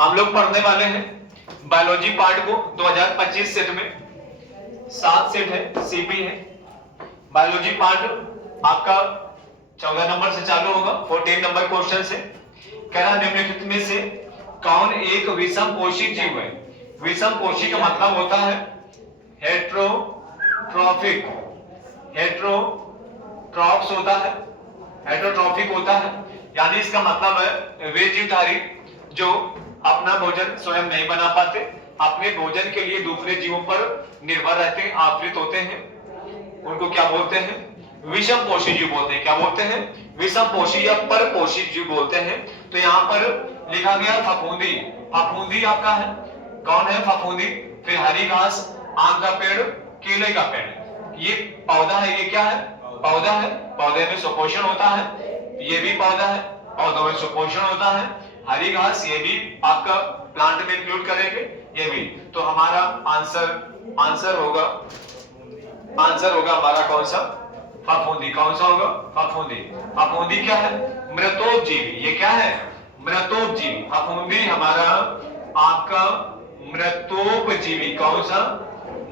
हम लोग पढ़ने वाले हैं बायोलॉजी पार्ट को 2025 सेट में 7 सेट है, सीपी है। बायोलॉजी पार्ट आपका 14 नंबर से चालू होगा, 14 नंबर क्वेश्चन से। कह रहा निम्नलिखित में से कौन एक विषम पोषी जीव है? विषम पोषी का मतलब होता है हेट्रोट्रॉफिक। हेट्रोट्रॉफ्स होता है, हेट्रोट्रॉफिक होता है, यानी इसका मतलब है वे जीवधारी जो अपना भोजन स्वयं नहीं बना पाते, अपने भोजन के लिए दूसरे जीवों पर निर्भर रहते हैं, आश्रित होते हैं, उनको क्या बोलते हैं? विषम पोषी जीव बोलते हैं। क्या बोलते हैं? विषम पोषी या परपोषी जीव बोलते हैं। तो यहाँ पर लिखा गया फफूंदी। फफूंदी आपका है, कौन है फफूंदी? फिर हरी घास, आम का पेड़, केले का पेड़, ये पौधा है। ये क्या है? पौधा है। पौधे में सुपोषण होता है, ये भी पौधा है, पौधों में सुपोषण होता है। हरी घास ये भी आपका प्लांट में इंक्लूड करेंगे, ये भी। तो हमारा आंसर होगा हमारा कौन सा? फफूंदी। कौन सा होगा? फफूंदी। फफूंदी क्या है? मृतोपजीवी। ये क्या है? मृतोपजीवी। फफूंदी हमारा आपका मृतोपजीवी। कौन सा?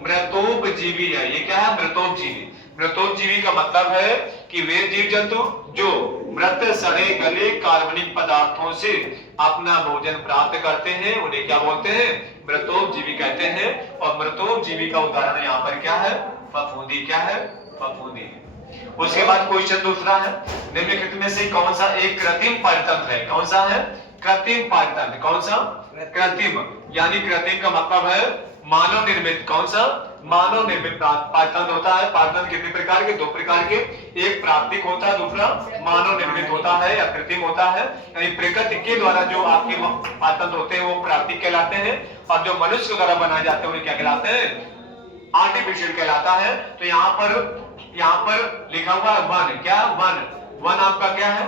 मृतोपजीवी है। ये क्या है? मृतोपजीवी। मृतोपजीवी का मतलब है कि वे जीव जंतु जो मृत सड़े गले कार्बनिक पदार्थों से अपना भोजन प्राप्त करते हैं, उन्हें क्या बोलते हैं? मृतोपजीवी कहते हैं। और मृतोपजीवी का उदाहरण यहाँ पर क्या है? फफूंदी। क्या है? फफूंदी। उसके बाद क्वेश्चन दूसरा है, निम्नलिखित में से कौन सा एक कृत्रिम पारतंत्र है? कौन सा है? कृत्रिम पारतंत्र। कौन सा? कृत्रिम, यानी कृत्रिम का मतलब है मानव निर्मित। कौन सा? मानव निर्मित पारतंत्र होता है। पारतंत्र कितने प्रकार के? 2 प्रकार के, एक प्राकृतिक होता है, दूसरा मानव निर्मित होता है या कृत्रिम होता है। यानी प्रकृति के द्वारा जो आपके पारतंत्र होते हैं वो प्राकृतिक कहलाते हैं, और जो मनुष्य द्वारा बनाए जाते हैं उन्हें क्या कहलाते हैं? आर्टिफिशियल कहलाता है। तो यहाँ पर लिखा हुआ है वन। क्या? वन आपका क्या है?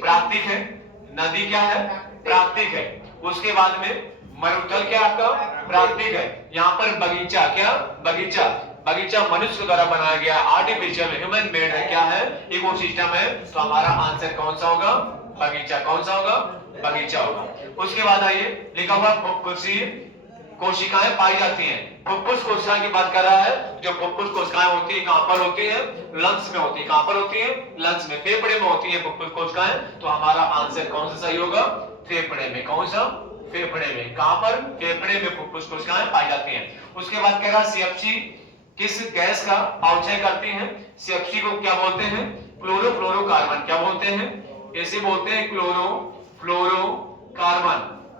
प्राकृतिक है। नदी क्या है? प्राकृतिक है। उसके बाद में मरुस्थल क्या आपका? प्राकृतिक है। यहाँ पर बगीचा क्या? बगीचा मनुष्य द्वारा बनाया गया आर्टिफिशियल ह्यूमन मेड है। क्या है? इकोसिस्टम है। तो हमारा आंसर कौन सा होगा? बगीचा। कौन सा होगा? बगीचा होगा। उसके बाद आइए, लिखा हुआ कोशिकाएं पाई जाती हैं। फुफ्फुस कोशिकाएं की बात कर रहा है। जो फुफ्फुस कोशिकाएं होती है कहां पर होती है? लंग्स में होती है। कहां पर होती है? लंग्स में, फेफड़े में होती है फुफ्फुस कोशिकाएं। तो हमारा आंसर कौन सा सही होगा? फेफड़े में। कौन सा? फेफड़े में। कहां पर? फेफड़े में फुफ्फुस कोशिकाएं पाई जाती हैं। उसके बाद कह रहा सीएफसी किस गैस का अवक्षय करती है? सीएफसी को क्या बोलते हैं? क्लोरोफ्लोरोकार्बन। क्या बोलते हैं? इसे बोलते हैं क्लोरोफ्लोरोकार्बन।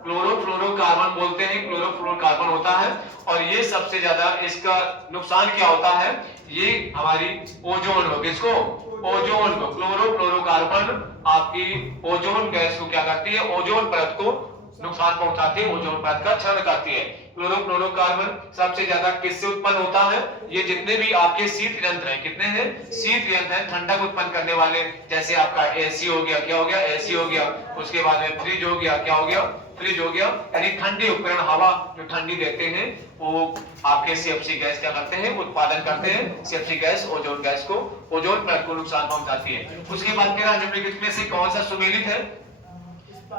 क्लोरोफ्लोरोकार्बन बोलते हैं। क्लोरोफ्लोरोकार्बन होता है, और ये सबसे ज्यादा इसका नुकसान क्या होता है? ये हमारी ओजोन हो, किसको? ओजोन को। क्लोरोफ्लोरोकार्बन आपकी ओजोन गैस को क्या करती है? ओजोन परत को नुकसान पहुंचाती है, ओजोन परत का क्षरण करती है। क्लोरोफ्लोरोकार्बन सबसे ज्यादा किससे उत्पन्न होता है? ये जितने भी आपके शीत यंत्र हैं, कितने हैं? शीत यंत्र हैं, ठंडक उत्पन्न करने वाले, जैसे आपका एसी हो गया। क्या हो गया? एसी हो गया। उसके बाद में फ्रिज हो गया। क्या हो गया? फ्रिज हो गया। यानी ठंडी उपकरण, हवा जो ठंडी देते हैं वो आपके सीएफसी गैस क्या करते हैं? उत्पादन करते हैं। सीएफसी गैस ओजोन गैस को, ओजोन परत को नुकसान पहुंचाती है। उसके बाद कह रहा निम्नलिखित में से कौन सा सुमेलित है?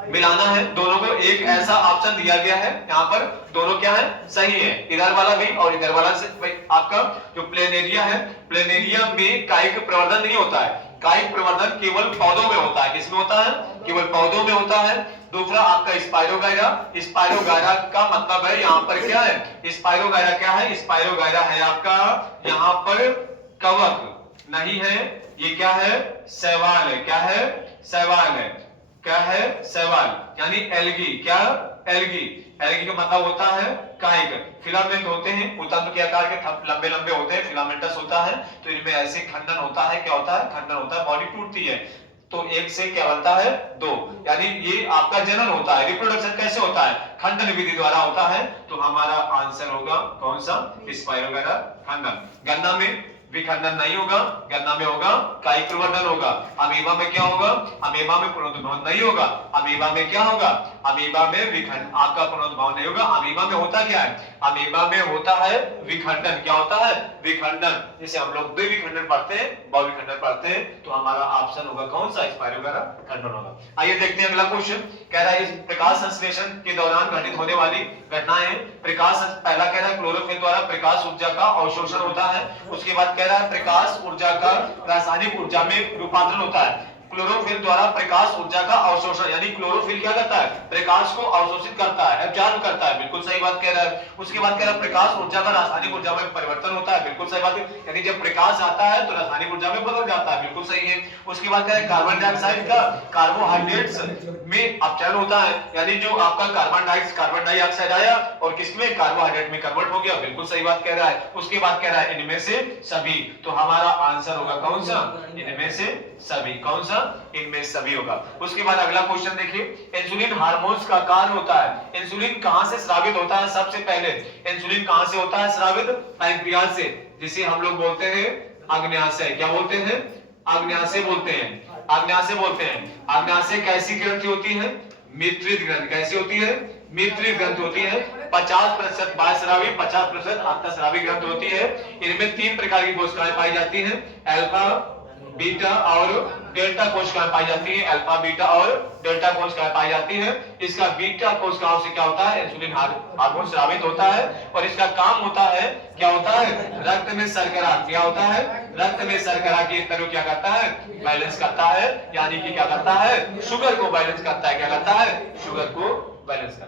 मिलाना है। दोनों को एक ऐसा ऑप्शन दिया गया है, यहाँ पर दोनों क्या है? सही है। इधर वाला भी और इधर वाला से आपका जो प्लेनेरिया है, प्लेनेरिया में कायिक प्रवर्धन नहीं होता है। कायिक प्रवर्धन केवल पौधों में होता है। किसमें होता है? केवल पौधों में होता है। दूसरा आपका स्पाइरोगायरा। स्पाइरोगायरा का मतलब है यहाँ पर क्या है? स्पाइरोगायरा क्या है? स्पाइरोगायरा है आपका यहाँ पर कवक नहीं है। ये क्या है? शैवाल है। क्या है? शैवाल है। क्या है? शैवाल, यानी एल्गी। क्या? एल्गी। एल्गी का मतलब होता है कायिक। फिलामेंट होते हैं, उतंत्र के आकार के लंबे लंबे होते हैं, फिलामेंटस होता है। तो इनमें ऐसे खंडन होता है। क्या होता है? खंडन होता है, बॉडी टूटती है। तो एक से क्या बनता है? 2, यानी ये आपका जनन होता है। रिप्रोडक्शन कैसे होता है? खंडन विधि द्वारा होता है। तो हमारा आंसर होगा कौन सा? स्पाइरोगायरा खंडन। गन्ना में विखंडन नहीं होगा, गन्ना में होगा कायिक प्रवर्धन होगा। अमीबा में क्या होगा? अमीबा में पुनरुत्पादन नहीं होगा। अमीबा में क्या होगा? अमीबा में आपका पुनरुत्पादन नहीं होगा। अमीबा में होता क्या है? अमीबा में होता है विखंडन। क्या होता है? विखंडन। जैसे हम लोग द्विविखंडन पढ़ते हैं, बहुविखंडन पढ़ते हैं, तो हमारा ऑप्शन होगा कौन सा? स्पाइरोगैरा होगा। आइए देखते हैं अगला क्वेश्चन। कह रहा है इस प्रकाश संश्लेषण के दौरान घटित होने वाली घटनाएं। प्रकाश, पहला कह रहा है क्लोरोफिल द्वारा प्रकाश ऊर्जा का अवशोषण होता है। उसके बाद कह रहा है प्रकाश ऊर्जा का रासायनिक ऊर्जा में रूपांतरण होता है। क्लोरोफिल द्वारा प्रकाश ऊर्जा का अवशोषण, यानी क्लोरोफिल क्या करता है? प्रकाश को अवशोषित करता है, एब्जॉर्ब करता है। बिल्कुल सही बात कह रहा है। उसके बाद कह रहा है प्रकाश ऊर्जा का रासायनिक ऊर्जा में परिवर्तन होता है। बिल्कुल सही बात है, यानी जब प्रकाश आता है तो रासायनिक ऊर्जा में बदल जाता है। बिल्कुल सही है। उसके बाद कह रहा है कार्बन डाइऑक्साइड का कार्बोहाइड्रेट्स में अपचयन होता है, यानी जो आपका कार्बन डाइऑक्साइड आया और किसमें? कार्बोहाइड्रेट में कन्वर्ट हो गया। बिल्कुल सही बात कह रहा है। उसके बाद कह रहा है इनमें से सभी। तो हमारा आंसर होगा कौन सा? इनमें से सभी। कौन सा? इनमें सभी होगा। उसके बाद अगला क्वेश्चन देखिए, इंसुलिन हार्मोन्स का कार्य होता है। इंसुलिन कहां से स्रावित होता है? सबसे पहले इंसुलिन कहां से होता है स्रावित? पैंक्रियाज से, जिसे हम लोग बोलते हैं अग्न्याशय। क्या बोलते हैं? अग्न्याशय बोलते हैं। अग्न्याशय बोलते हैं। अग्न्याशय कैसी ग्रंथि होती है? मित्रित ग्रंथि। कैसी होती है? मित्रित ग्रंथि होती है। 50% बाह्यस्रावी, 50% अंतःस्रावी ग्रंथि होती है। इनमें 3 प्रकार की कोशिकाएं पाई जाती हैं, अल्फा, बीटा और डेल्टा कोशिकाएं पाई जाती है। अल्फा, बीटा और डेल्टा कोशिकाएं पाई जाती है। इसका बीटा कोशिकाओं से क्या होता है? इंसुलिन हार्मोन स्रावित होता है और इसका काम होता है, क्या होता है? रक्त में शर्करा, क्या होता है? रक्त में शर्करा के स्तर को क्या करता है? बैलेंस करता है, यानी कि क्या करता है? शुगर को बैलेंस करता है। क्या करता है? शुगर को बैलेंस करता है।